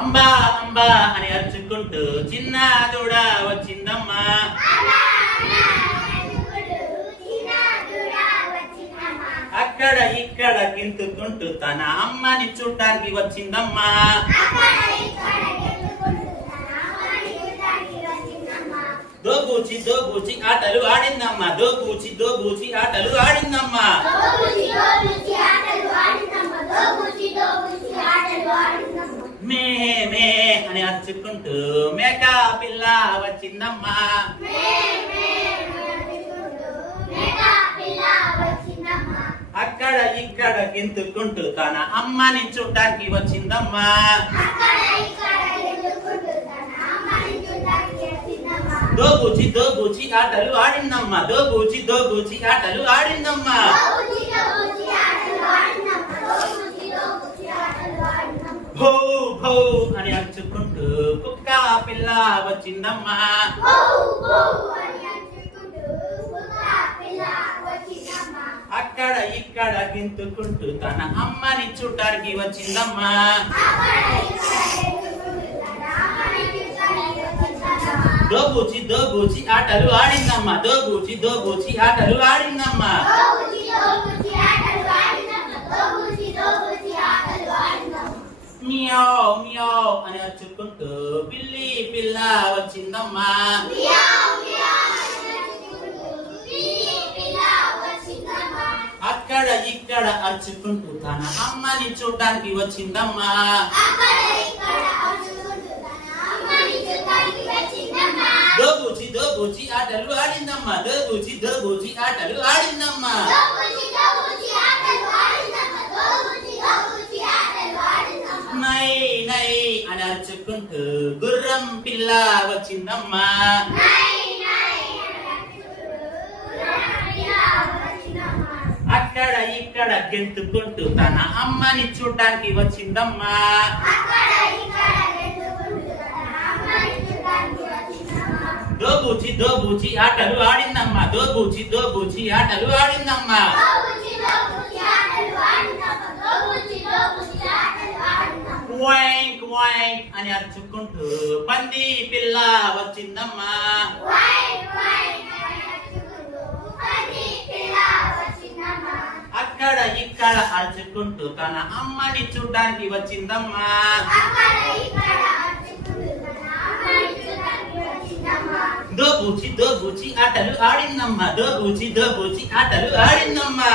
అంబా అంబా అని అరుచుకుంటూ చిన్న దూడ వచ్చిందమ్మా. అక్కడ ఇక్కడ గింతుకుంటూ తన అమ్మని చూడటానికి వచ్చిందమ్మా. దోబూచి దోబూచి ఆటలు ఆడిందమ్మా. దోబూచి దోబూచి ఆటలు ఆడిందమ్మా. మే మే అని అరుచుకుంటూ మేక పిల్ల వచ్చిందమ్మా. అక్కడ ఇక్కడ గింతుకుంటూ తన అమ్మని చూడటానికి వచ్చిందమ్మా. దోబూచి దోబూచి ఆటలు ఆడిందమ్మా. దోబూచి దోబూచి ఆటలు ఆడిందమ్మా. భౌ భౌ అని అరుచుకుంటూ కుక్క పిల్ల వచ్చిందమ్మా. అక్కడ ఇక్కడ గింతుకుంటూ తన అమ్మని చూడటానికి వచ్చిందమ్మా. దోబూచి దోబూచి ఆటలు ఆడిందమ్మా. దోబూచి దోబూచి ఆటలు ఆడిందమ్మా. మియావ్ మియావ్ అని అరుచుకుంటూ పిల్లి పిల్ల వచ్చిందమ్మా. అక్కడ ఇక్కడ అరుచుకుంటూ తన అమ్మని చూడటానికి వచ్చిందమ్మా. దోబూచి దోబూచి ఆటలు ఆడిందమ్మా. దోబూచి దోబూచి ఆటలు ఆడిందమ్మా. నై నై అని అరుచుకుంటూ గుర్రం పిల్ల వచ్చిందమ్మా. అక్కడ ఇక్కడ గెంతుకుంటూ తన అమ్మని చూడటానికి వచ్చిందమ్మా. దోబూచి దోబూచి ఆటలు ఆడిందమ్మా. దోబూచి దోబూచి ఆటలు ఆడిందమ్మా. క్వాంక్ క్వాంక్ అని అరుచుకుంటూ పంది పిల్ల వచ్చిందమ్మా. అక్కడ ఇక్కడ అరుచుకుంటూ తన అమ్మని చూడటానికి వచ్చిందమ్మా. దోబూచి దోబూచి ఆటలు ఆడిందమ్మా. దోబూచి దోబూచి ఆటలు ఆడిందమ్మా.